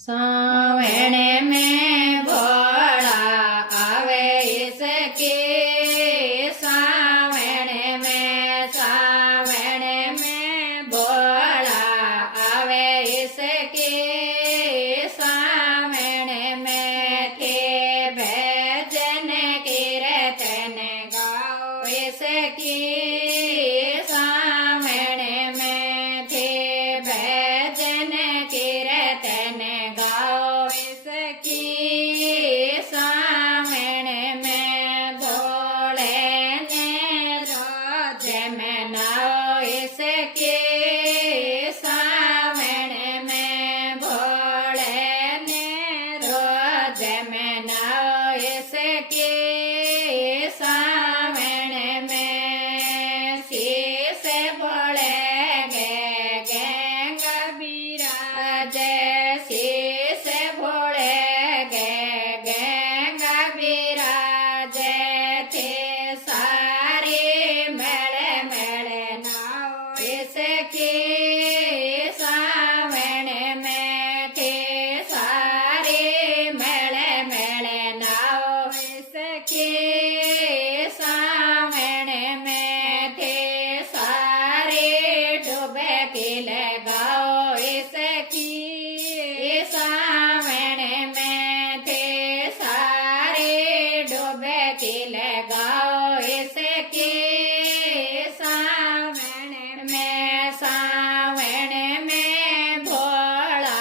सावण में भोला आवे इसके, सावण में भोला आवे इसके, सावण में थे भजन कीर्तन गाओ इसकी, सावण में थे भजन कीर्तन गाओ इसकी, सावण में भोले ने रोज मनाओ इसकी, सावण में भोले ने रोज मनाओ इसकी, सावण में शीश भोले गे गंगा बिराज, शीश भोले गे गंगा बिराज थे, सारे मेल मेल नाओ इसकी, सावण में थे सारे मेल मेल नाओ इसकी, सावण में थे सारे डुबकी लगाओ इसकी, सावण में थे सारे डुबकी लगाओ इसकी, सावण में भोला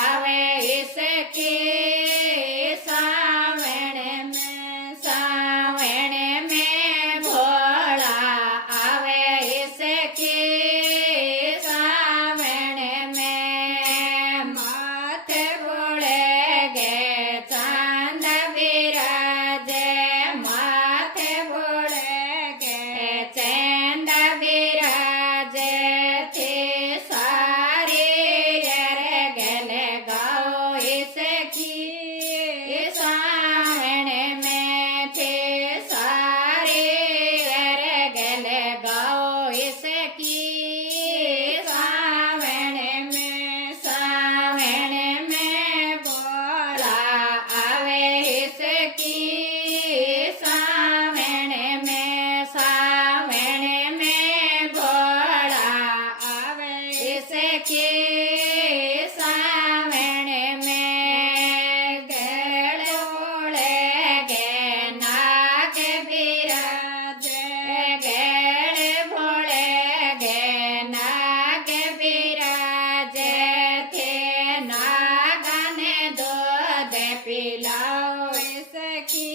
आवे इसकी, सावण में भोला आवे इसकी, सावण में माथे भोले गे चांद बिराज, माथे भोले गे चांद बिराज थे, सारे गल गाओ इसकी, सावण में थे सारे गल गाओ इसकी, सावण में भोला आवे इसकी, सावण में भोला आवे इसकी, सावण में गड़ भोले गे नाग बिराज, गड़ भोले गे नाग बिराज थे, नागन दूध पिलाओ इसकी,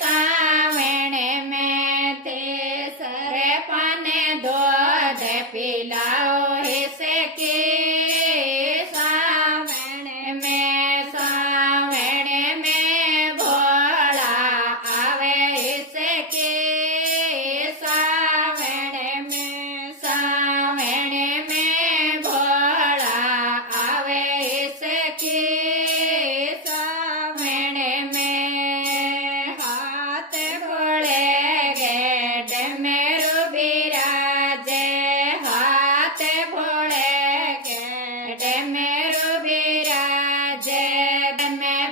सावण में थे सरपन दूध पिलाओ इसकी, सावण में भोला आवे इसकी, सावण में भोला आवे इसकी, सावण में हाथ भोले गे डमरू बिराज, हाथ भोले गे डमरू बिराज,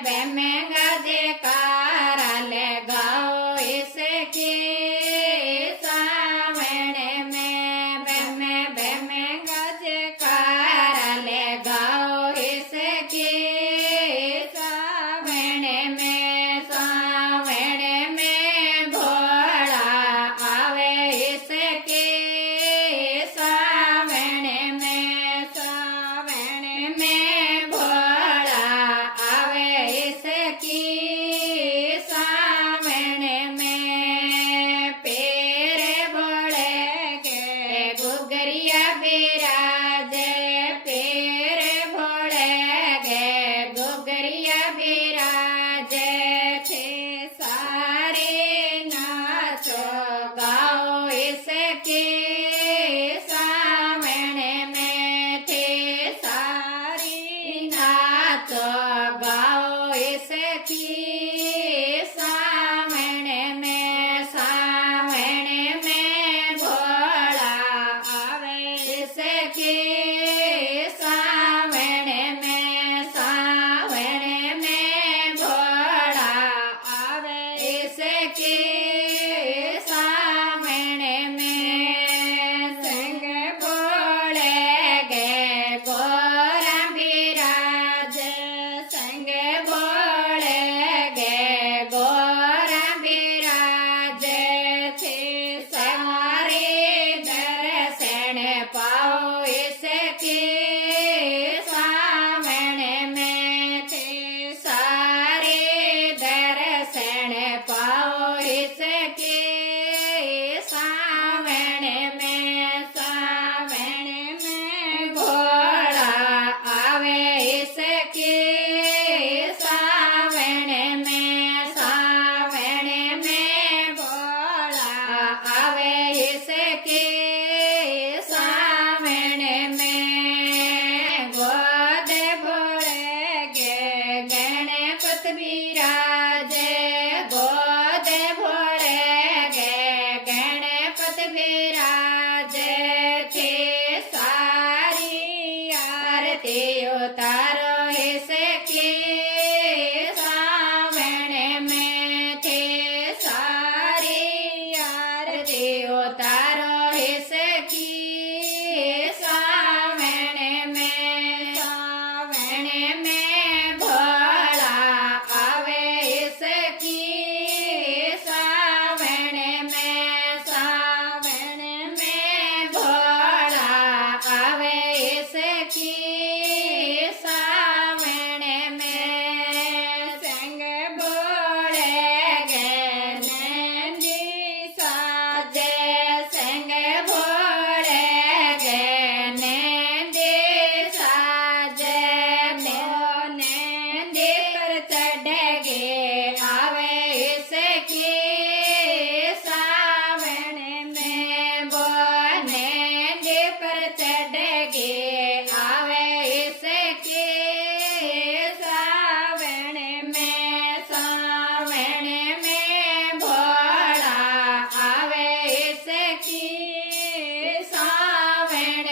बम गजकार लगाओ इसकी, सावण में बम गजकार लगाओ इसकी, सावण में भोला आवे इसकी, सावण में भोला बिराजे गोद भोले गे गणपत बिराजे थे सारी आरती उतारो इसकी सावण में थे सारी आरती उतारो इसकी सावण में भोला आवे इसकी सावण में भोला आवे इसकी सावण में संग बोले गे नंदी साजे संग बोले गे नंदी साजे नंदी पर चढ़ गे आवे इसकी सावण में वो नंदी पर चढ़ गे आवे इसकी सावण में भोला आवे इसकी सावण